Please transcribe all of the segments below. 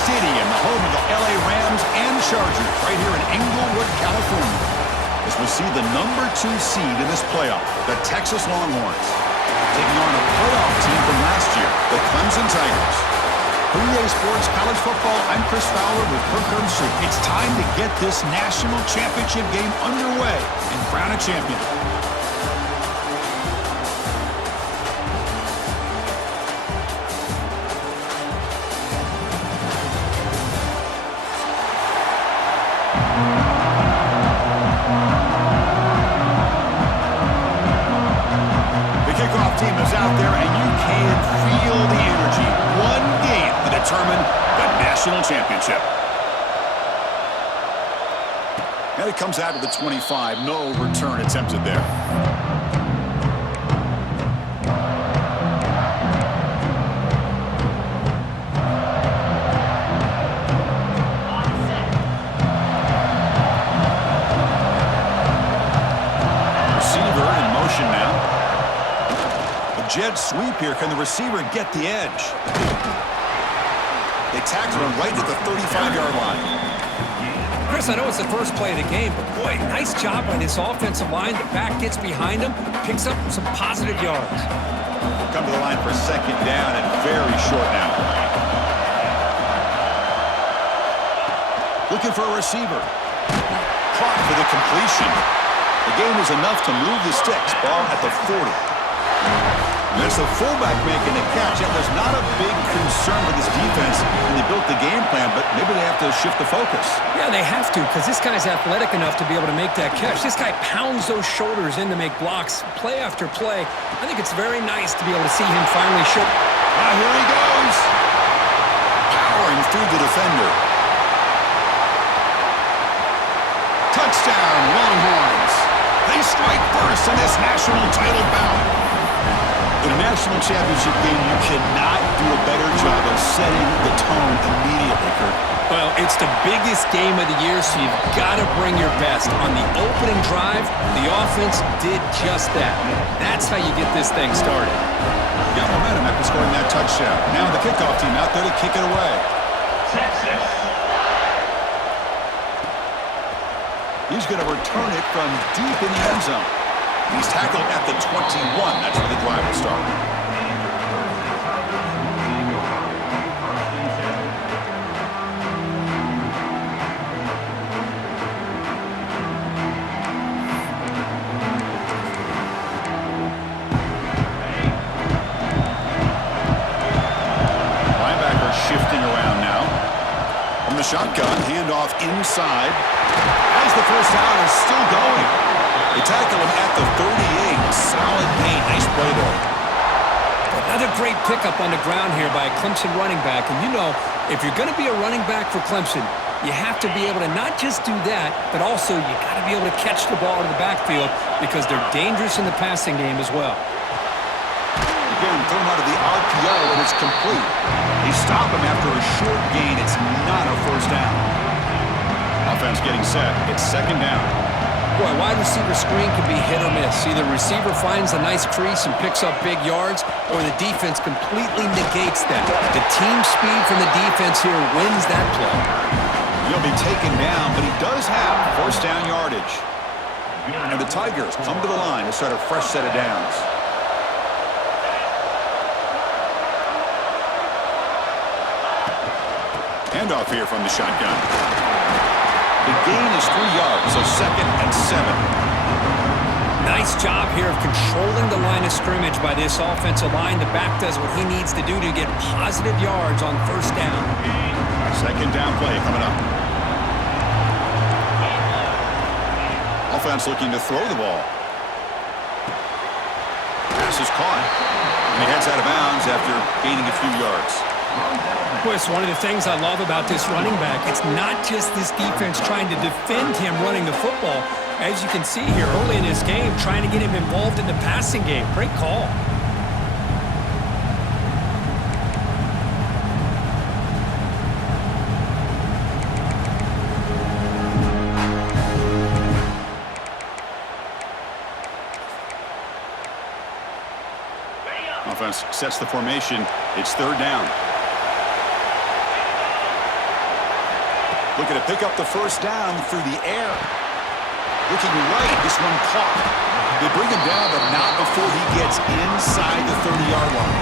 Stadium, the home of the LA Rams and Chargers, right here in Inglewood, California, as we see the #2 seed in this playoff, the Texas Longhorns, taking on a playoff team from last year, the Clemson Tigers. For EA Sports College Football, I'm Chris Fowler with Kirk Herbstreit. It's time to get this national championship game underway and crown a champion. Team is out there, and you can feel the energy. One game to determine the national championship. And it comes out of the 25. No return attempted there. Receiver in motion now. Jet sweep here. Can the receiver get the edge? They tackle him right at the 35-yard line. Chris, I know it's the first play of the game, but boy, nice job by this offensive line. The back gets behind him, picks up some positive yards. Come to the line for second down and very short now. Looking for a receiver. Caught for the completion. The game was enough to move the sticks. Ball at the 40. There's the fullback making the catch. And there's not a big concern with this defense when they built the game plan, but maybe they have to shift the focus. Yeah, they have to, because this guy's athletic enough to be able to make that catch. This guy pounds those shoulders in to make blocks play after play. I think it's very nice to be able to see him finally show. Here he goes. Powering through the defender. Touchdown, Longhorns. They strike first in this national title bout. In a national championship game, you cannot do a better job of setting the tone immediately, Kirk. Well, it's the biggest game of the year, so you've got to bring your best. On the opening drive, the offense did just that. That's how you get this thing started. Got momentum after scoring that touchdown. Now the kickoff team out there to kick it away. Texas. He's going to return it from deep in the end zone. He's tackled at the 21. That's where the drive will start. Linebacker shifting around now. From the shotgun, handoff inside. As the first down is still going. They tackle him at the 38. Solid gain. Nice play there. Another great pickup on the ground here by a Clemson running back. And you know, if you're going to be a running back for Clemson, you have to be able to not just do that, but also you got to be able to catch the ball in the backfield because they're dangerous in the passing game as well. Again, thrown out of the RPO and it's complete. They stop him after a short gain. It's not a first down. Offense getting set. It's second down. Boy, wide receiver screen can be hit or miss. Either receiver finds a nice crease and picks up big yards, or the defense completely negates that. The team speed from the defense here wins that play. He'll be taken down, but he does have first down yardage. And the Tigers come to the line to start a fresh set of downs. Handoff here from the shotgun. The gain is 3 yards, so second and 7. Nice job here of controlling the line of scrimmage by this offensive line. The back does what he needs to do to get positive yards on first down. Second down play coming up. Offense looking to throw the ball. Pass is caught. And he heads out of bounds after gaining a few yards. Boy, it's one of the things I love about this running back. It's not just this defense trying to defend him running the football. As you can see here early in this game, trying to get him involved in the passing game. Great call. Offense sets the formation. It's third down. Looking to pick up the first down through the air. Looking right, this one caught. They bring him down, but not before he gets inside the 30-yard line.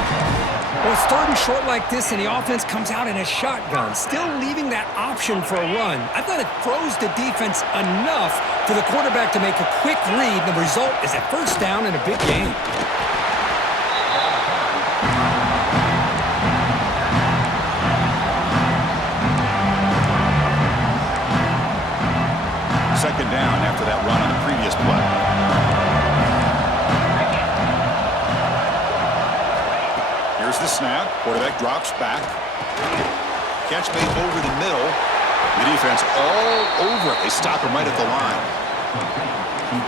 Well, it's third and short like this, and the offense comes out in a shotgun, still leaving that option for a run. I thought it throws the defense enough for the quarterback to make a quick read, and the result is a first down in a big game. Second down after that run on the previous play. Here's the snap. Quarterback drops back. Catch made over the middle. The defense all over it. They stop him right at the line.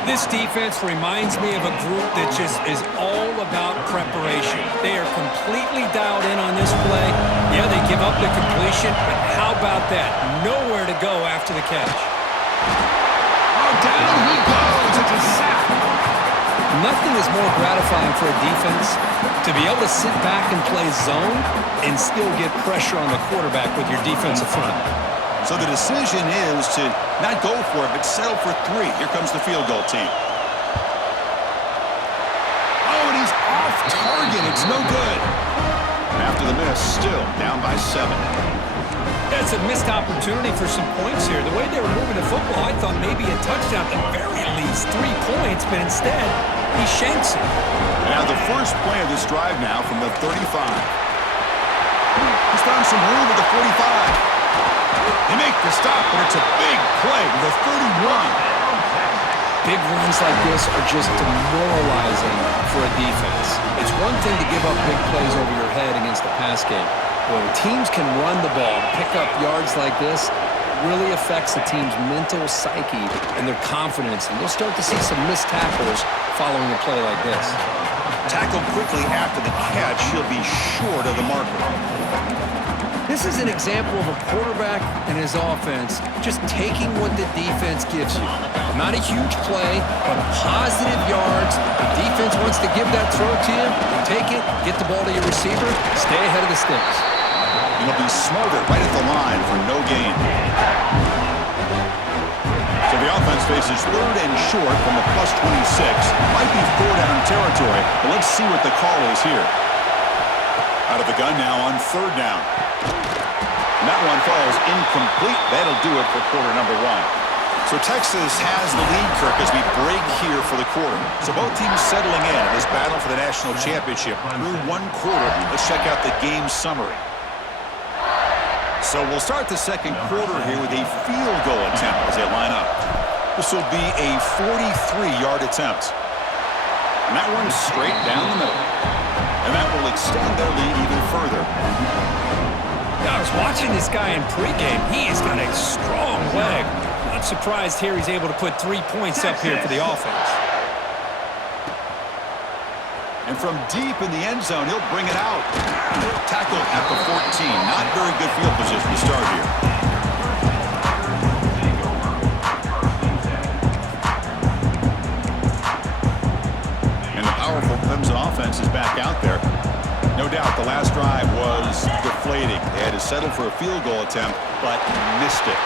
This defense reminds me of a group that just is all about preparation. They are completely dialed in on this play. Yeah, they give up the completion, but how about that? Nowhere to go after the catch. Down he goes. It's a sack. Nothing is more gratifying for a defense to be able to sit back and play zone and still get pressure on the quarterback with your defensive front. So the decision is to not go for it, but settle for 3. Here comes the field goal team. Oh, and he's off target. It's no good. After the miss, still down by 7. That's a missed opportunity for some points here. The way they were moving the football, I thought maybe a touchdown, at the very least 3 points, but instead, he shanks it. Now the first play of this drive now from the 35. He's found some room at the 45. They make the stop, but it's a big play to the 31. Big runs like this are just demoralizing for a defense. It's one thing to give up big plays over your head against the pass game. When teams can run the ball, pick up yards like this, really affects the team's mental psyche and their confidence. And you'll start to see some missed tackles following a play like this. Tackled quickly after the catch, he'll be short of the marker. This is an example of a quarterback and his offense just taking what the defense gives you. Not a huge play, but positive yards. The defense wants to give that throw to you. You take it, get the ball to your receiver, stay ahead of the sticks. He'll be smothered right at the line for no gain. So the offense faces third and short from the plus 26. Might be 4-down territory, but let's see what the call is here. Out of the gun now on third down. And that one falls incomplete. That'll do it for quarter number 1. So Texas has the lead, Kirk, as we break here for the quarter. So both teams settling in this battle for the national championship through 1 quarter. Let's check out the game summary. So we'll start the second quarter here with a field goal attempt as they line up. This will be a 43-yard attempt. And that one's straight down the middle. And that will extend their lead even further. I was watching this guy in pregame. He has got a strong leg. Not surprised here he's able to put 3 points up here for the offense. And from deep in the end zone, he'll bring it out. Tackle at the 14. Not very good field position to start here. And the powerful Clemson offense is back out there. No doubt the last drive was deflating. They had to settle for a field goal attempt, but missed it.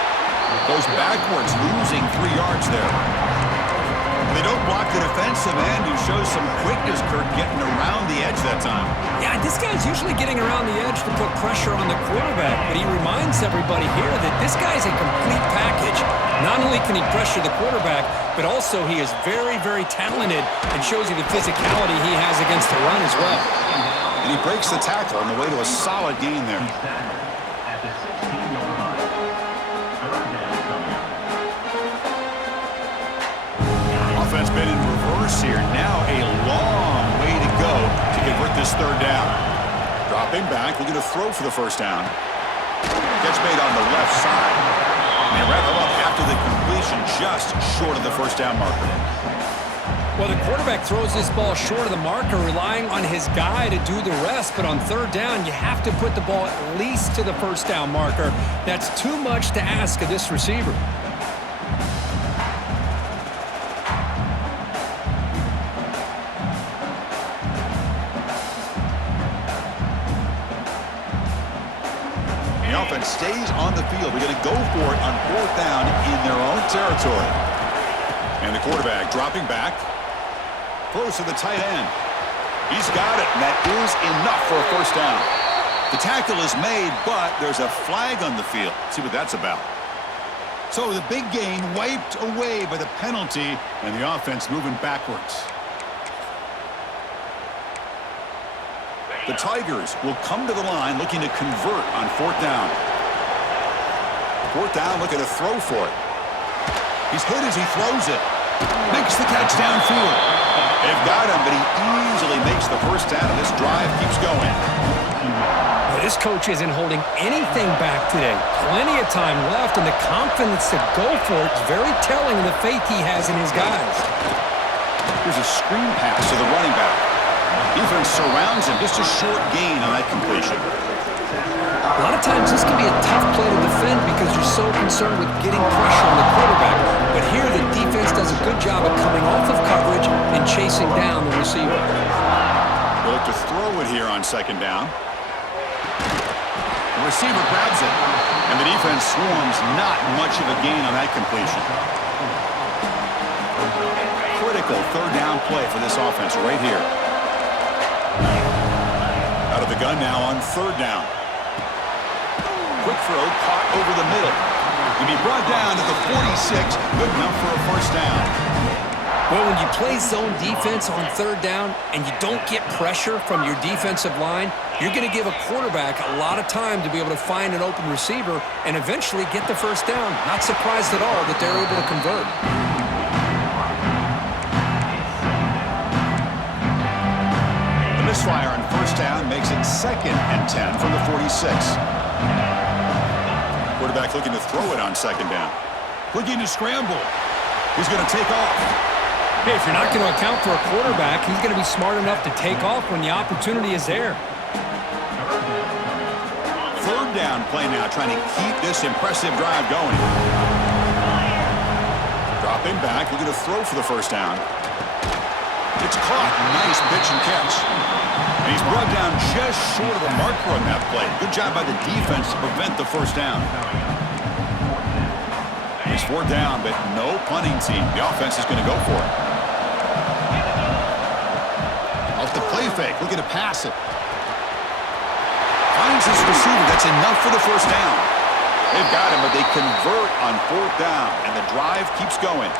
Goes backwards, losing 3 yards there. They don't block the defensive end, who shows some quickness, Kirk, getting around the edge that time. Yeah, this guy's usually getting around the edge to put pressure on the quarterback, but he reminds everybody here that this guy's a complete package. Not only can he pressure the quarterback, but also he is very, very talented and shows you the physicality he has against the run as well. And he breaks the tackle on the way to a solid gain there. Offense been in reverse here. Now a long way to go to convert this third down. Dropping back, looking to throw for the first down. Catch made on the left side. And they wrap him up after the completion, just short of the first down marker. Well, the quarterback throws this ball short of the marker, relying on his guy to do the rest. But on third down, you have to put the ball at least to the first down marker. That's too much to ask of this receiver. The offense stays on the field. They're going to go for it on 4th down in their own territory. And the quarterback dropping back. Throws to the tight end. He's got it, and that is enough for a 1st down. The tackle is made, but there's a flag on the field. Let's see what that's about. So the big gain wiped away by the penalty, and the offense moving backwards. The Tigers will come to the line looking to convert on 4th down. 4th down, looking to throw for it. He's hit as he throws it. Makes the catch downfield. They've got him, but he easily makes the 1st down, and this drive keeps going. Well, this coach isn't holding anything back today. Plenty of time left, and the confidence to go for it is very telling of the faith he has in his guys. Here's a screen pass to the running back. Defense surrounds him. Just a short gain on that completion. A lot of times this can be a tough play to defend because you're so concerned with getting pressure on the quarterback. But here the defense does a good job of coming off of coverage and chasing down the receiver. They'll look to throw it here on 2nd down. The receiver grabs it, and the defense swarms. Not much of a gain on that completion. Critical 3rd down play for this offense right here. Out of the gun now on 3rd down. Quick throw caught over the middle. He'll be brought down to the 46. Good enough for a 1st down. Well, when you play zone defense on 3rd down and you don't get pressure from your defensive line, you're going to give a quarterback a lot of time to be able to find an open receiver and eventually get the 1st down. Not surprised at all that they're able to convert. The misfire on 1st down makes it 2nd and 10 from the 46. Quarterback looking to throw it on 2nd down. Looking to scramble. He's going to take off. Hey, if you're not going to account for a quarterback, he's going to be smart enough to take off when the opportunity is there. 3rd down play now, trying to keep this impressive drive going. Dropping back, looking to throw for the 1st down. It's caught. Nice pitch and catch. And he's brought down just short of the marker on that play. Good job by the defense to prevent the 1st down. It's 4th down, but no punting team. The offense is going to go for it. Off the play fake, looking to pass it. Finds his receiver. That's enough for the 1st down. They've got him, but they convert on 4th down, and the drive keeps going.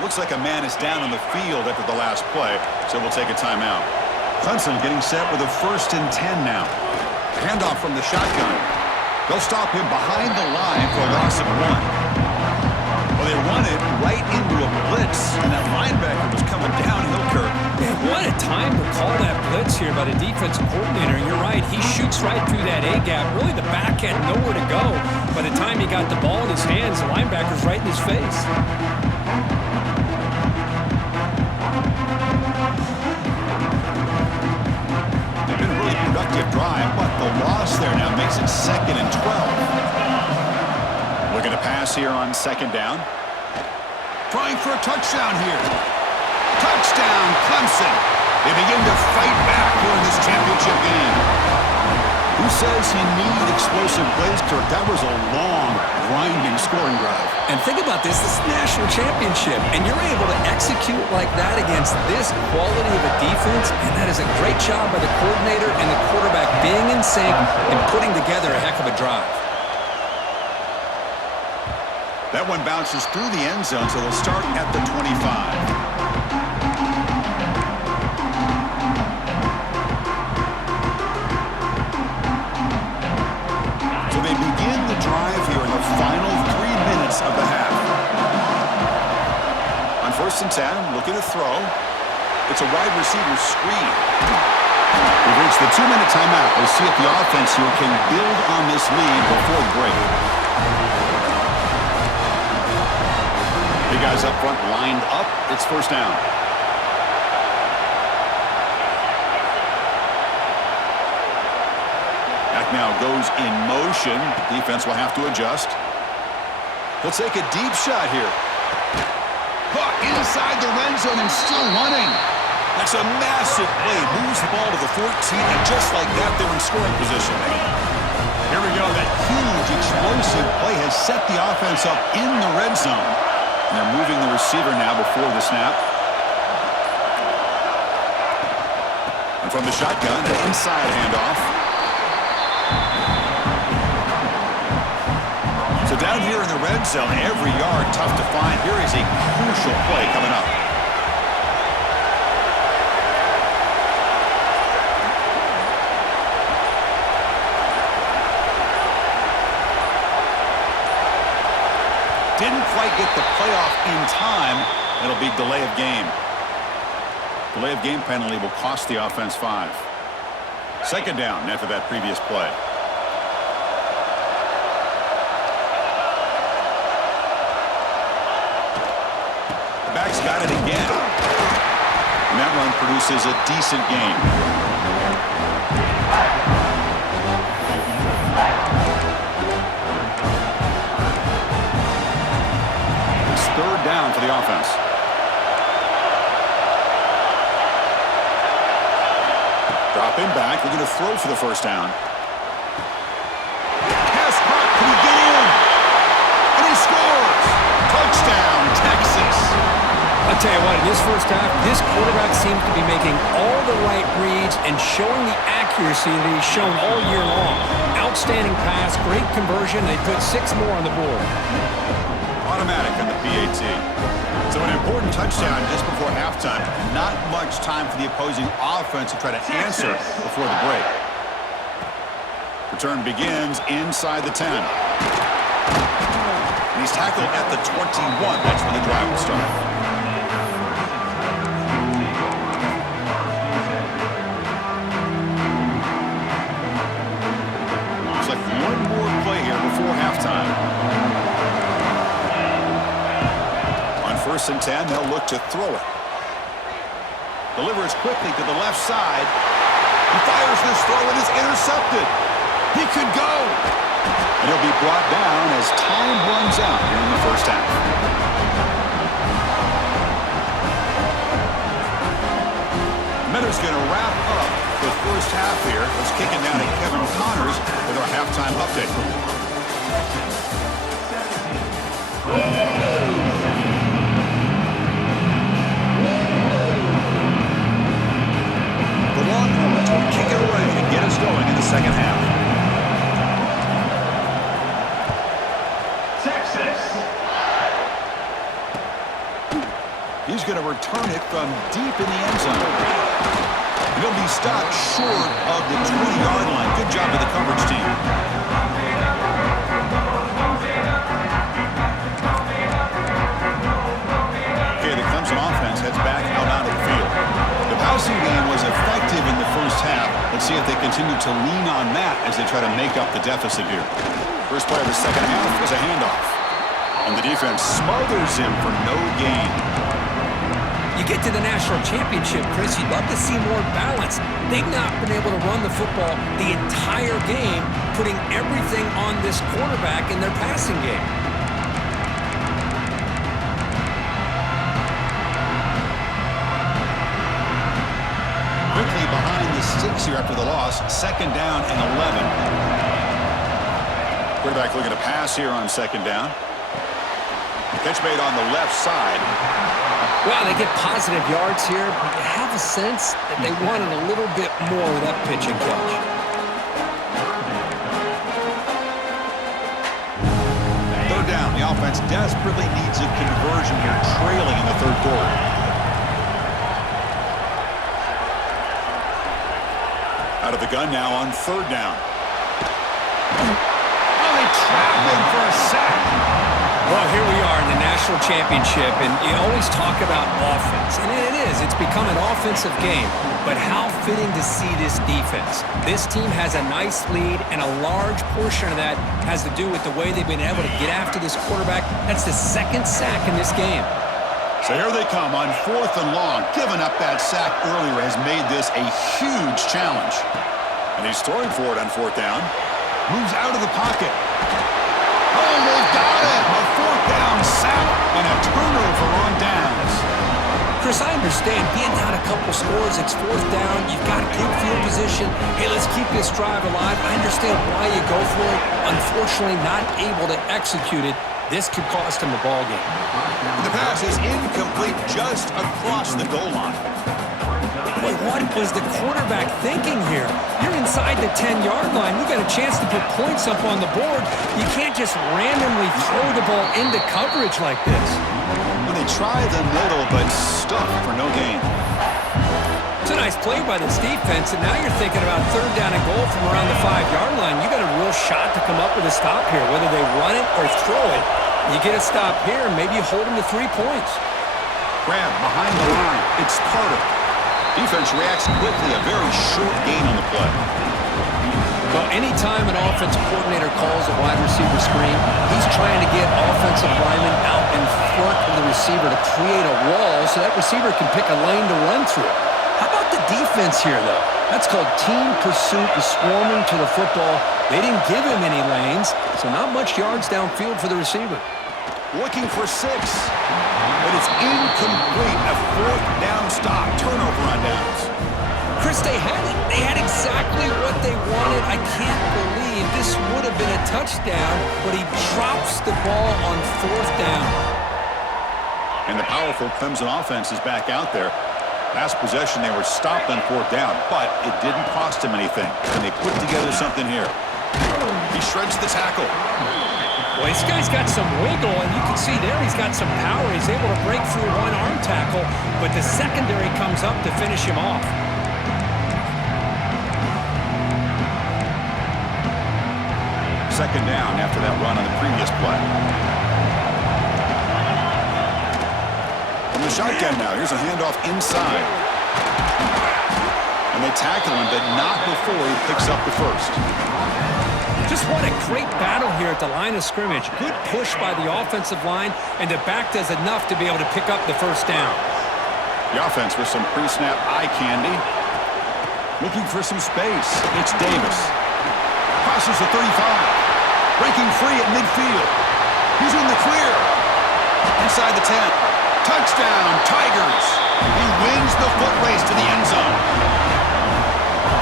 Looks like a man is down on the field after the last play, so we'll take a timeout. Clemson getting set with a 1st and 10 now. Handoff from the shotgun. They'll stop him behind the line for a loss of 1. Well, they run it right into a blitz, and that linebacker was coming downhill, Kirk. What a time to call that blitz here by the defensive coordinator. And you're right, he shoots right through that A-gap. Really, the back had nowhere to go. By the time he got the ball in his hands, the linebacker's right in his face. Productive drive, but the loss there now makes it 2nd and 12. Looking to pass here on 2nd down. Trying for a touchdown here. Touchdown, Clemson. They begin to fight back here in this championship game. Who says you need explosive plays, Kirk? That was a long, grinding scoring drive. And think about this is the national championship, and you're able to execute like that against this quality of a defense, and that is a great job by the coordinator and the quarterback being in sync and putting together a heck of a drive. That one bounces through the end zone, so they'll start at the 25. Drive here in the final 3 minutes of the half. On 1st and 10, looking to throw. It's a wide receiver screen. We've reached the 2-minute timeout. We'll see if the offense here can build on this lead before the break. Big guys up front lined up. It's 1st down. Now goes in motion. Defense will have to adjust. He'll take a deep shot here. Caught inside the red zone and still running. That's a massive play. Moves the ball to the 14, and just like that, they're in scoring position. Here we go. That huge, explosive play has set the offense up in the red zone. And they're moving the receiver now before the snap. And from the shotgun, an inside handoff. So down here in the red zone, every yard tough to find. Here is a crucial play coming up. Didn't quite get the playoff in time. It'll be delay of game. Delay of game penalty will cost the offense 5. Second down after that previous play. The back's got it again. And that run produces a decent gain. Third down for the offense. Dropping back, looking to throw for the first down. Pass caught, can he get in? And he scores! Touchdown, Texas! I'll tell you what, in this first half, this quarterback seems to be making all the right reads and showing the accuracy that he's shown all year long. Outstanding pass, great conversion. They put 6 more on the board. Automatic on the PAT. So an important touchdown just before halftime. Not much time for the opposing offense to try to answer before the break. Return begins inside the 10. And he's tackled at the 21. That's when the drive will start. Looks like one more play here before halftime. First and 10, they'll look to throw it. Delivers quickly to the left side. He fires this throw and is intercepted. He could go. And he'll be brought down as time runs out here in the first half. Mentor's going to wrap up the first half here. Let's kick it down to Kevin Connors with our halftime update. Longhorns will kick it away to get us going in the second half. Texas. He's going to return it from deep in the end zone. He'll be stopped short of the 20-yard line. Good job of the coverage team. Okay, the Clemson offense heads back out onto the field. The passing game was effective in the first half. Let's see if they continue to lean on that as they try to make up the deficit here. First play of the second half was a handoff. And the defense smothers him for no gain. You get to the national championship, Chris, you'd love to see more balance. They've not been able to run the football the entire game, putting everything on this quarterback in their passing game. Quickly behind the sticks here after the loss. Second down and 11. Quarterback looking to pass here on second down. Catch made on the left side. Well, they get positive yards here, but you have a sense that they wanted a little bit more of that pitch and catch. Third down. The offense desperately needs a conversion here, trailing in the third quarter. Out of the gun now on third down. Oh, they trap him for a sack. Well, here we are in the national championship, and you always talk about offense. And it is. It's become an offensive game. But how fitting to see this defense. This team has a nice lead, and a large portion of that has to do with the way they've been able to get after this quarterback. That's the second sack in this game. So here they come on fourth and long. Giving up that sack earlier has made this a huge challenge. And he's throwing for it on fourth down. Moves out of the pocket. Oh, they've got it! A fourth down sack and a turnover on downs. Chris, I understand being down a couple scores, it's fourth down, you've got good field position. Hey, let's keep this drive alive. I understand why you go for it. Unfortunately, not able to execute it. This could cost him a ball game. The pass is incomplete just across the goal line. Boy, what was the quarterback thinking here? You're inside the 10-yard line. You got a chance to put points up on the board. You can't just randomly throw the ball into coverage like this. When they try the middle, but stuck for no gain. It's a nice play by this defense, and now you're thinking about third down and goal from around the 5-yard line. You got a real shot to come up with a stop here, whether they run it or throw it. You get a stop here, maybe you hold them to 3 points. Grab behind the line. It's Carter. Defense reacts quickly, a very short gain on the play. Well, anytime an offensive coordinator calls a wide receiver screen, he's trying to get offensive linemen out in front of the receiver to create a wall so that receiver can pick a lane to run through. How about the defense here, though? That's called team pursuit and swarming to the football. They didn't give him any lanes, so not much yards downfield for the receiver. Looking for 6. But it's incomplete. A fourth down stop. Turnover on downs. Chris, they had it. They had exactly what they wanted. I can't believe this would have been a touchdown, but he drops the ball on fourth down. And the powerful Clemson offense is back out there. Last possession, they were stopped on fourth down, but it didn't cost him anything. And they put together something here. He shreds the tackle. Well, this guy's got some wiggle, and you can see there he's got some power. He's able to break through one arm tackle, but the secondary comes up to finish him off. Second down after that run on the previous play. From the shotgun now, here's a handoff inside. And they tackle him, but not before he picks up the first. Just what a great battle here at the line of scrimmage. Good push by the offensive line, and the back does enough to be able to pick up the first down. The offense with some pre-snap eye candy. Looking for some space. It's Davis. Crosses the 35. Breaking free at midfield. He's in the clear. Inside the 10. Touchdown, Tigers. He wins the foot race to the end zone.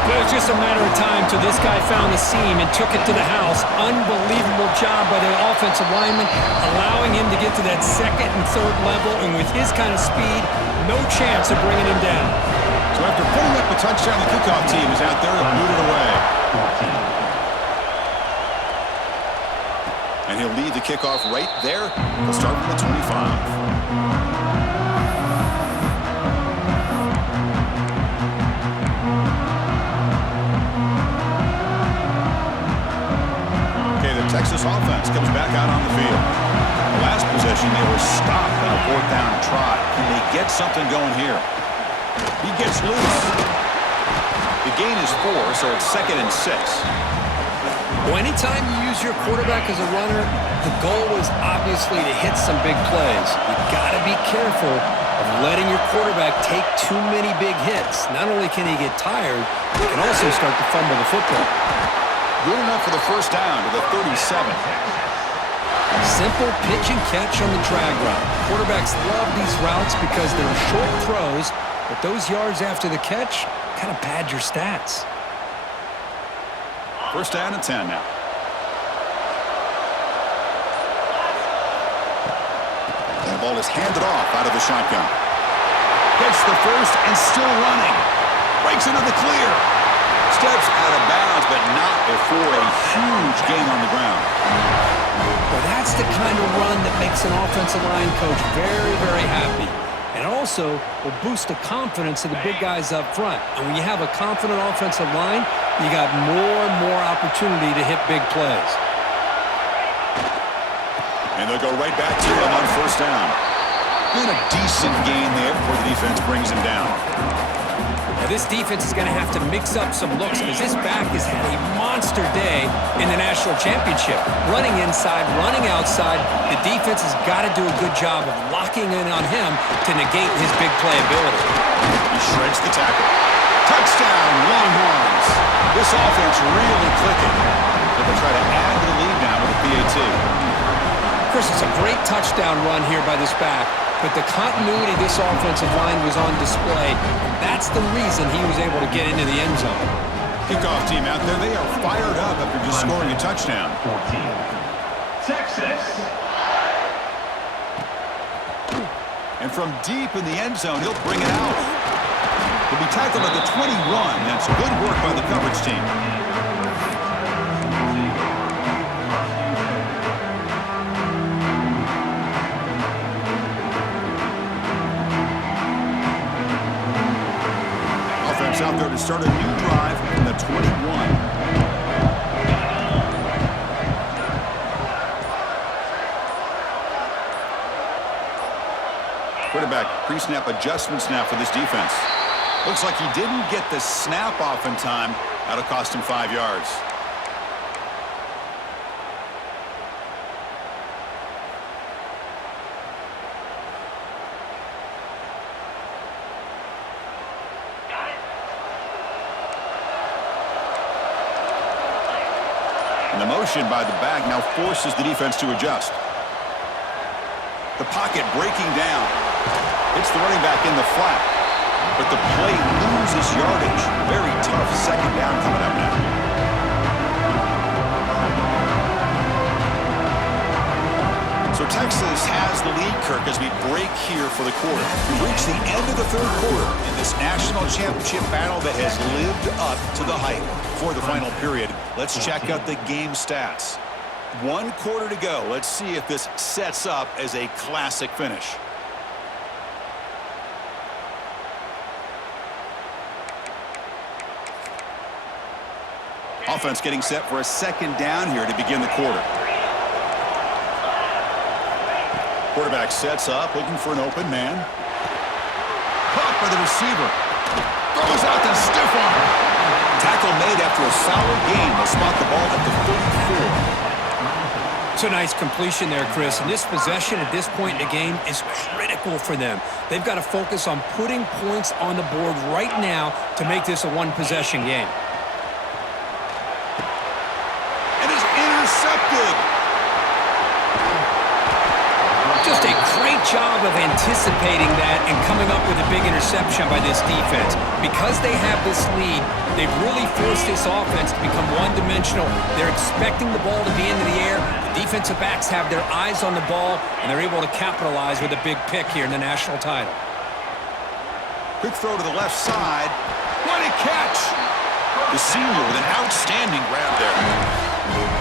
It was just a matter of time till this guy found the seam and took it to the house. Unbelievable job by the offensive lineman, allowing him to get to that second and third level, and with his kind of speed, no chance of bringing him down. So after putting up a touchdown, the kickoff team is out there to boot it away. And he'll lead the kickoff right there. He'll start from the 25. Texas offense comes back out on the field. The last possession, they were stopped on a fourth down try. Can they get something going here? He gets loose. The gain is 4, so it's 2nd and 6. Well, anytime you use your quarterback as a runner, the goal is obviously to hit some big plays. You've got to be careful of letting your quarterback take too many big hits. Not only can he get tired, he can also start to fumble the football. Good enough for the first down to the 37. Simple pitch and catch on the drag route. Quarterbacks love these routes because they're short throws, but those yards after the catch kind of pad your stats. First down and 10 now. And the ball is handed off out of the shotgun. Gets the first and still running. Breaks into the clear. Steps out of bounds, but not before a huge gain on the ground. Well, that's the kind of run that makes an offensive line coach very, very happy. And also will boost the confidence of the big guys up front. And when you have a confident offensive line, you got more and more opportunity to hit big plays. And they'll go right back to him on first down. Been a decent gain there before the defense brings him down. Now, this defense is going to have to mix up some looks because this back has had a monster day in the national championship. Running inside, running outside. The defense has got to do a good job of locking in on him to negate his big play ability. He shreds the tackle. Touchdown, Longhorns. This offense really clicking. They'll try to add to the lead now with a PAT. Chris, it's a great touchdown run here by this back. but the continuity of this offensive line was on display. And that's the reason he was able to get into the end zone. Kickoff team out there, they are fired up after just scoring a touchdown. 14, Texas. And from deep in the end zone, he'll bring it out. He'll be tackled at the 21. That's good work by the coverage team. Offense out there to start a new drive from the 21. Quarterback pre-snap adjustments now for this defense. Looks like he didn't get the snap off in time. That'll cost him 5 yards. And the motion by the back now forces the defense to adjust. The pocket breaking down. It's the running back in the flat. But the play loses yardage. Very tough second down coming up now. So Texas has the lead, Kirk, as we break here for the quarter. We've reached the end of the third quarter in this national championship battle that has lived up to the hype. For the final period, let's check out the game stats. 1 quarter to go. Let's see if this sets up as a classic finish. Offense getting set for a second down here to begin the quarter. Quarterback sets up, looking for an open man. Caught by the receiver. Throws out the stiff arm. Tackle made after a solid gain. They'll spot the ball at the 34. It's a nice completion there, Chris. And this possession at this point in the game is critical for them. They've got to focus on putting points on the board right now to make this a one-possession game. And it's intercepted. Just a great job of anticipating that and coming up with a big interception by this defense. Because they have this lead, they've really forced this offense to become one-dimensional. They're expecting the ball to be into the air. The defensive backs have their eyes on the ball, and they're able to capitalize with a big pick here in the national title. Quick throw to the left side. What a catch! The senior with an outstanding grab there.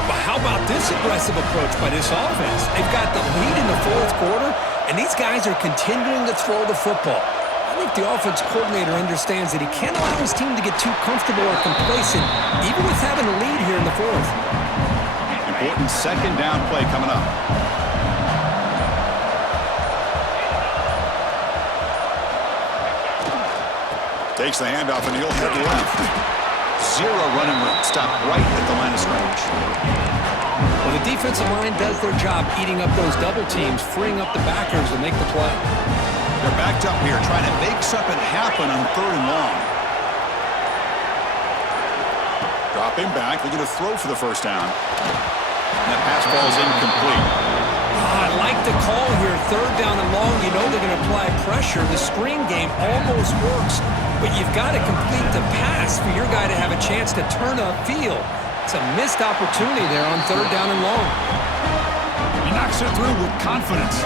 But how about this aggressive approach by this offense? They've got the lead in the fourth quarter, and these guys are continuing to throw the football. I think the offense coordinator understands that he can't allow his team to get too comfortable or complacent, even with having a lead here in the fourth. Important second down play coming up. Takes the handoff, and he'll head left. Zero running room. Stop right at the line of scrimmage. Well, the defensive line does their job eating up those double teams, freeing up the backers to make the play. They're backed up here, trying to make something happen on 3rd and long. Dropping back, looking to throw for the first down. And that pass ball is incomplete. I like the call here. 3rd down and long. You know they're going to apply pressure. The screen game almost works, but you've got to complete the pass for your guy to have a chance to turn upfield. It's a missed opportunity there on 3rd down and long. He knocks it through with confidence.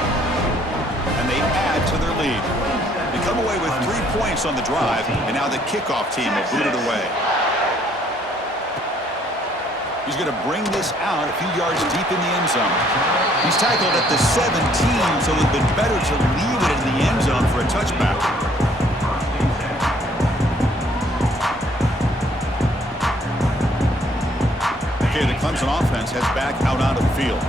And they add to their lead. They come away with 3 points on the drive, and now the kickoff team will boot it away. He's going to bring this out a few yards deep in the end zone. He's tackled at the 17, so it would have been better to leave it in the end zone for a touchback. Okay, the Clemson offense heads back out onto the field.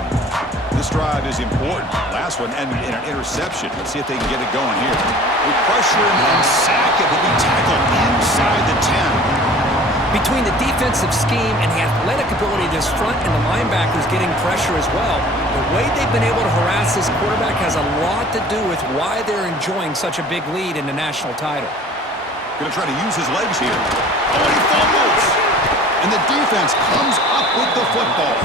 This drive is important. Last one ended in an interception. Let's see if they can get it going here. They pressure him and sack it. He'll be tackled inside the 10. Between the defensive scheme and the athletic ability of this front and the linebackers getting pressure as well, the way they've been able to harass this quarterback has a lot to do with why they're enjoying such a big lead in the national title. Going to try to use his legs here. Oh, and he fumbles! And the defense comes up with the football.